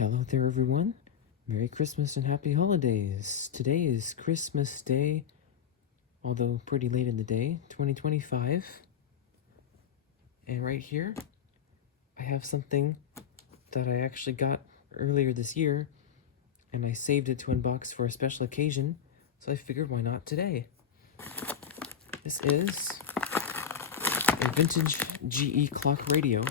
Hello there, everyone. Merry Christmas and Happy Holidays. Today is Christmas Day, although pretty late in the day, 2025. And right here, I have something that I actually got earlier this year, and I saved it to unbox for a special occasion, so I figured why not today. This is a vintage GE clock radio.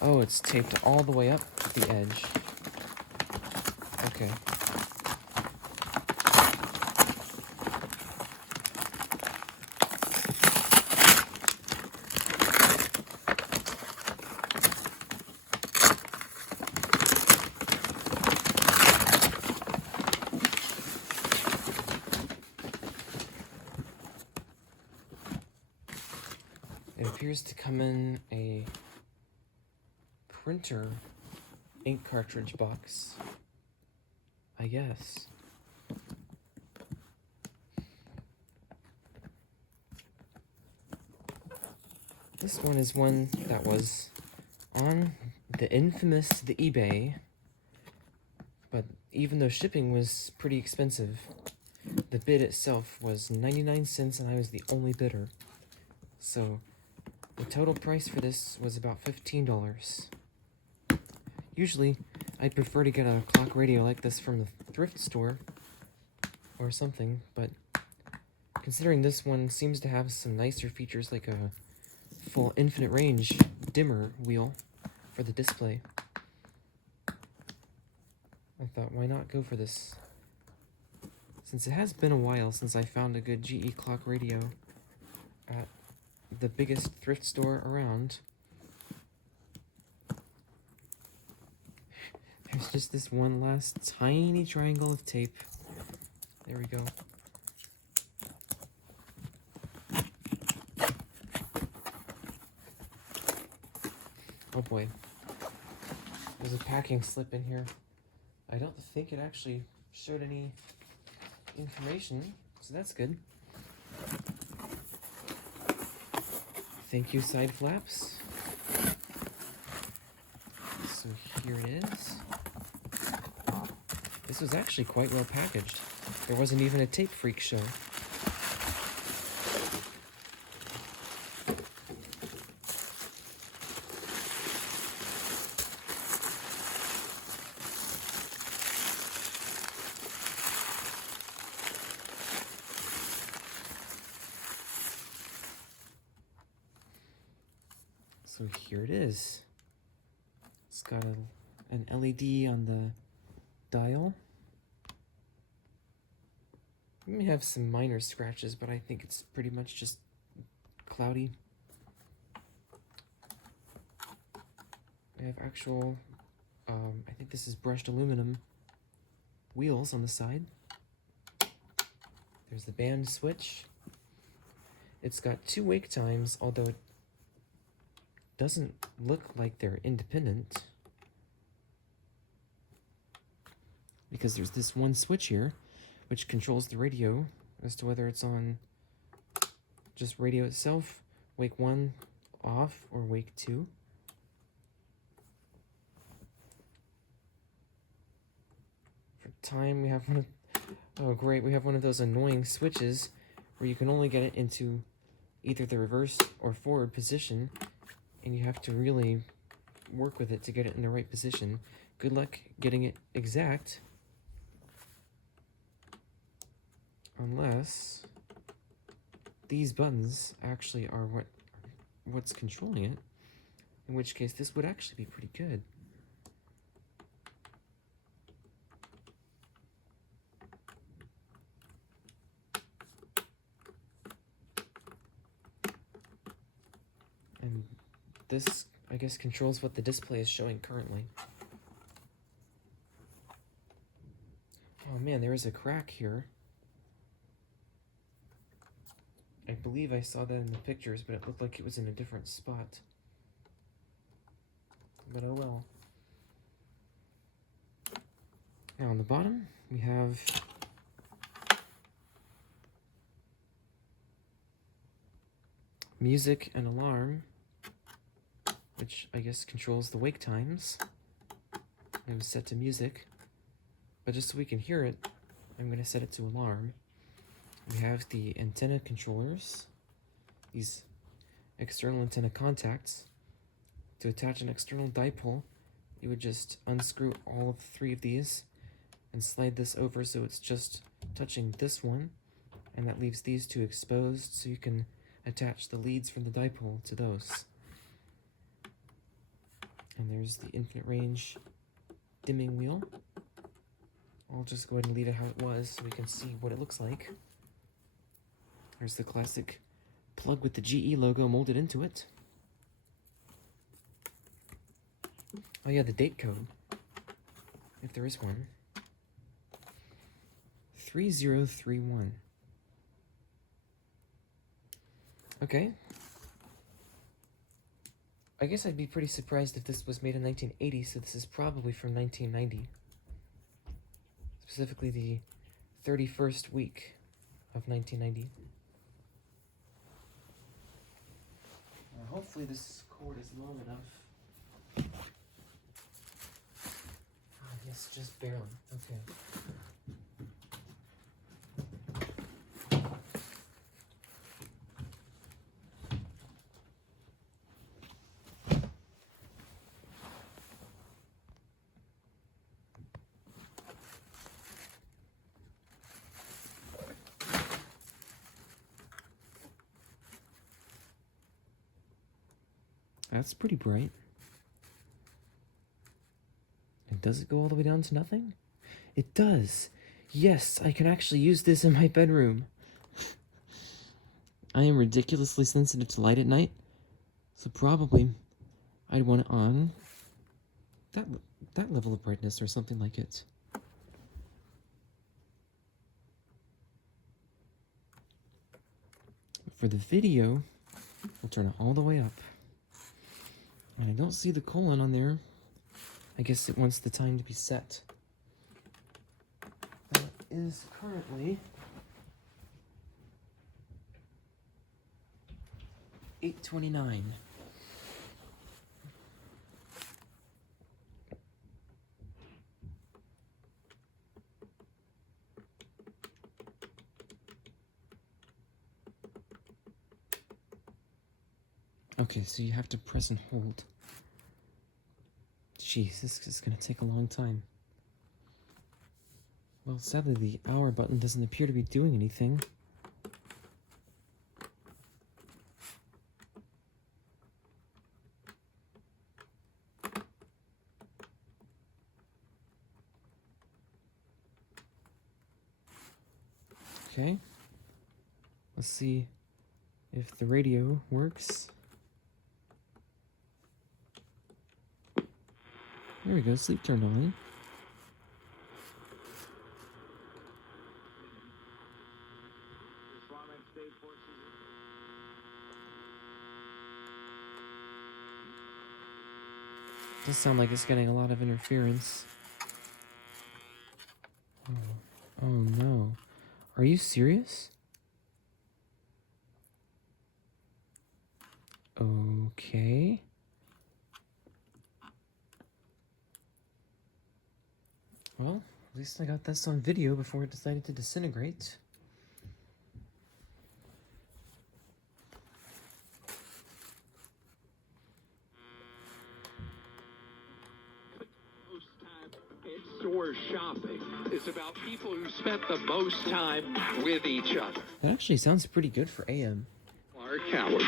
Oh, it's taped all the way up to the edge. Okay. It appears to come in a printer ink cartridge box, I guess. This one is one that was on the infamous the eBay, but even though shipping was pretty expensive, the bid itself was 99 cents and I was the only bidder. So the total price for this was about $15. Usually, I'd prefer to get a clock radio like this from the thrift store or something, but considering this one seems to have some nicer features like a full infinite range dimmer wheel for the display, I thought, why not go for this? Since it has been a while since I found a good GE clock radio at the biggest thrift store around. There's just this one last tiny triangle of tape. There we go. Oh boy. There's a packing slip in here. I don't think it actually showed any information, so that's good. Thank you, side flaps. So here it is. This was actually quite well packaged. There wasn't even a tape freak show. So here it is. It's got an LED on the dial. It may have some minor scratches, but I think it's pretty much just cloudy. We have actual, I think this is brushed aluminum wheels on the side. There's the band switch. It's got 2 wake times, although it doesn't look like they're independent, because there's this one switch here which controls the radio as to whether it's on just radio itself, wake 1 off, or wake 2. For time, we have one of, oh great, we have one of those annoying switches where you can only get it into either the reverse or forward position, and you have to really work with it to get it in the right position. Good luck getting it exact, unless these buttons actually are what's controlling it, in which case this would actually be pretty good. And this, I guess, controls what the display is showing currently. Oh man, there is a crack here. I believe I saw that in the pictures, but it looked like it was in a different spot. But oh well. Now on the bottom, we have music and alarm, which I guess controls the wake times. It was set to music, but just so we can hear it, I'm going to set it to alarm. We have the antenna controllers, these external antenna contacts. To attach an external dipole, you would just unscrew all of 3 of these and slide this over so it's just touching this one, and that leaves these 2 exposed so you can attach the leads from the dipole to those. And there's the infinite range dimming wheel. I'll just go ahead and leave it how it was so we can see what it looks like. There's the classic plug with the GE logo molded into it. Oh yeah, the date code, if there is one. 3031. Okay. I guess I'd be pretty surprised if this was made in 1980, so this is probably from 1990. Specifically the 31st week of 1990. Hopefully this cord is long enough. Yes, just barely. Okay. That's pretty bright. And does it go all the way down to nothing? It does. Yes, I can actually use this in my bedroom. I am ridiculously sensitive to light at night, so probably I'd want it on that level of brightness or something like it. For the video, we'll turn it all the way up. And I don't see the colon on there. I guess it wants the time to be set. That is currently 8:29. Okay, so you have to press and hold. Jeez, this is gonna take a long time. Well, sadly, the hour button doesn't appear to be doing anything. Okay. Let's see if the radio works. There we go, sleep turned on. Does sound like it's getting a lot of interference. Oh no. Are you serious? Okay. Well, at least I got this on video before it decided to disintegrate. In-store shopping is about people who spent the most time with each other. That actually sounds pretty good for AM. Clark Howard.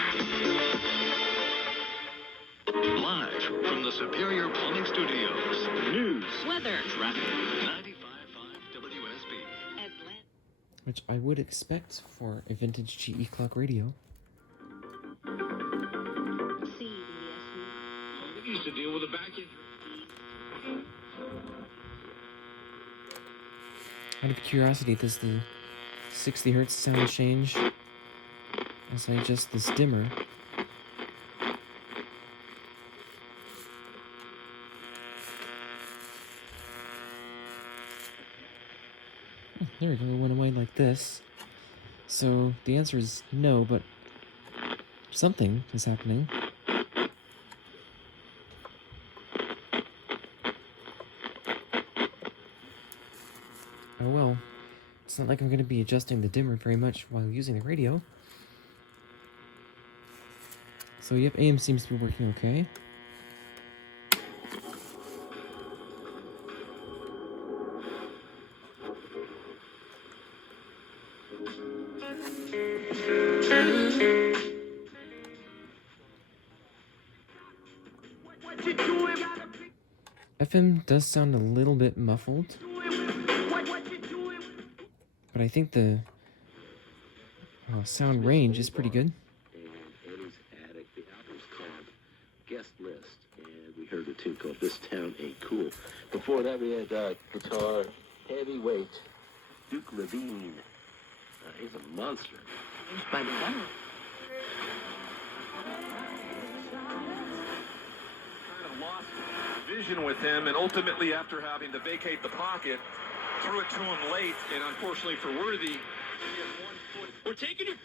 Live from the Superior Plumbing Studios. News. Weather. Traffic. 95.5 WSB. Atlanta. Which I would expect for a vintage GE clock radio. CBS News. They used to deal with a back injury. Out of curiosity, does the 60 hertz sound change as I adjust this dimmer. There we go, it went away like this. So the answer is no, but something is happening. Oh well, it's not like I'm going to be adjusting the dimmer very much while using the radio. So yep, AM seems to be working okay. FM does sound a little bit muffled, but I think the sound range is pretty good. And Eddie's Attic, the album's called Guest List, and we heard a tune called This Town Ain't Cool. Before that, we had guitar heavyweight Duke Levine. He's a monster. By the way. Kind of lost vision with him, and ultimately, after having to vacate the pocket, threw it to him late, and unfortunately for Worthy, he had 1 foot. We're taking it.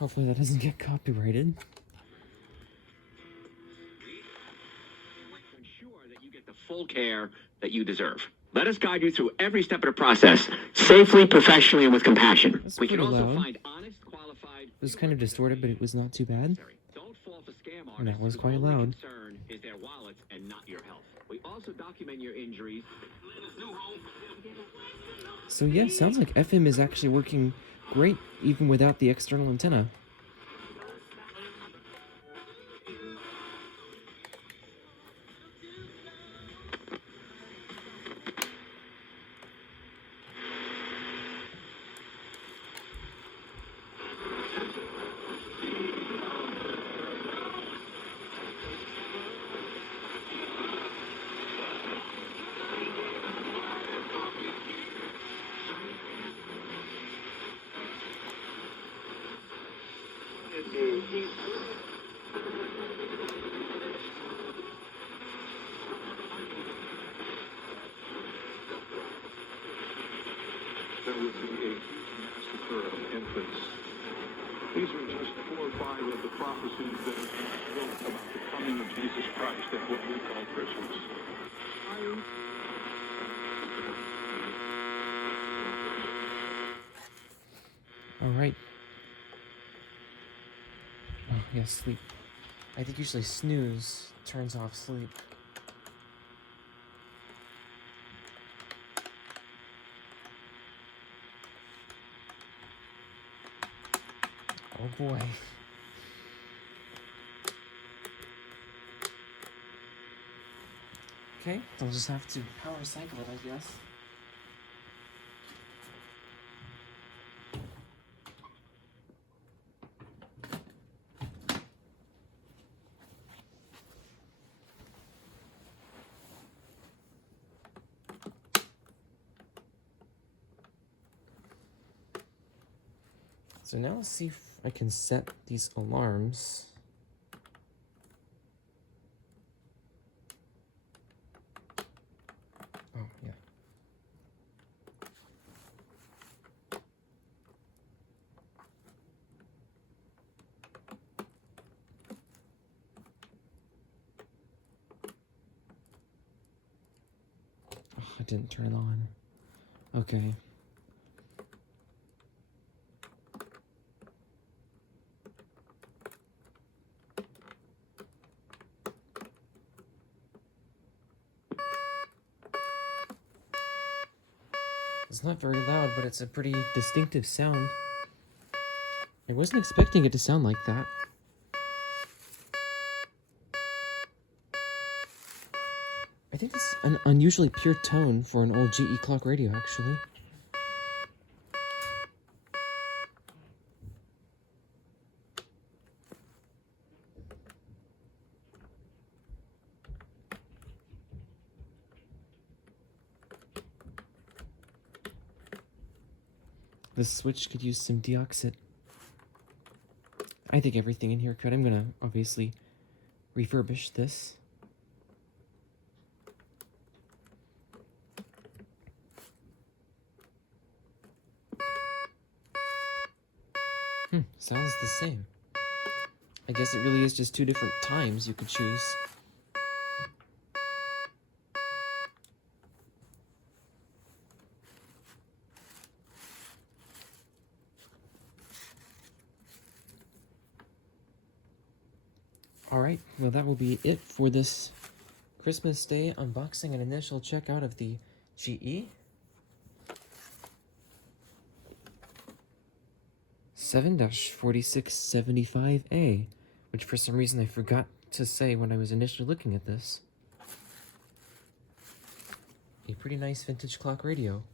Hopefully that doesn't get copyrighted. Ensure that you get the full care that you deserve. Let us guide you through every step of the process, safely, professionally, and with compassion. That's We can pretty also loud. find honest, qualified. It was kind of distorted, but it was not too bad. Don't fall for scam artists. And that was whose quite only loud. concern is their wallets and not your health. We also document your injuries. So yeah, sounds like FM is actually working great even without the external antenna. There would be a huge massacre of infants. These are just 4 or 5 of the prophecies that are fulfilled about the coming of Jesus Christ at what we call Christmas. Alright. Oh, yeah, sleep. I think usually snooze turns off sleep. Oh boy. Okay, I'll just have to power cycle it, I guess. So now let's see if I can set these alarms. Oh, yeah. Oh, I didn't turn it on. Okay. It's not very loud, but it's a pretty distinctive sound. I wasn't expecting it to sound like that. I think it's an unusually pure tone for an old GE clock radio, actually. The Switch could use some DeOxit. I think everything in here could. I'm gonna obviously refurbish this. Sounds the same. I guess it really is just two different times you could choose. Alright, well that will be it for this Christmas Day unboxing and initial checkout of the GE 7-4675A, which for some reason I forgot to say when I was initially looking at this. A pretty nice vintage clock radio.